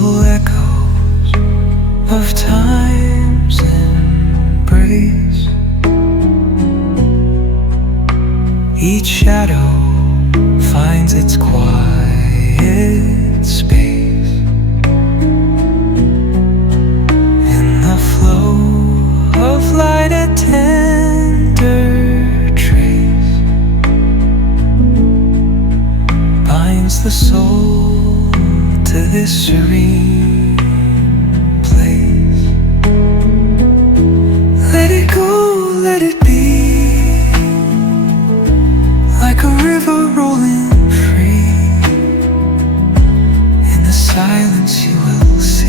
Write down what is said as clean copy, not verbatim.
full echoes of time's embrace. Each shadow finds its quiet space in the flow of light, a tender trace binds the soul to this serene place. Let it go, let it be, like a river rolling free. In the silence you will see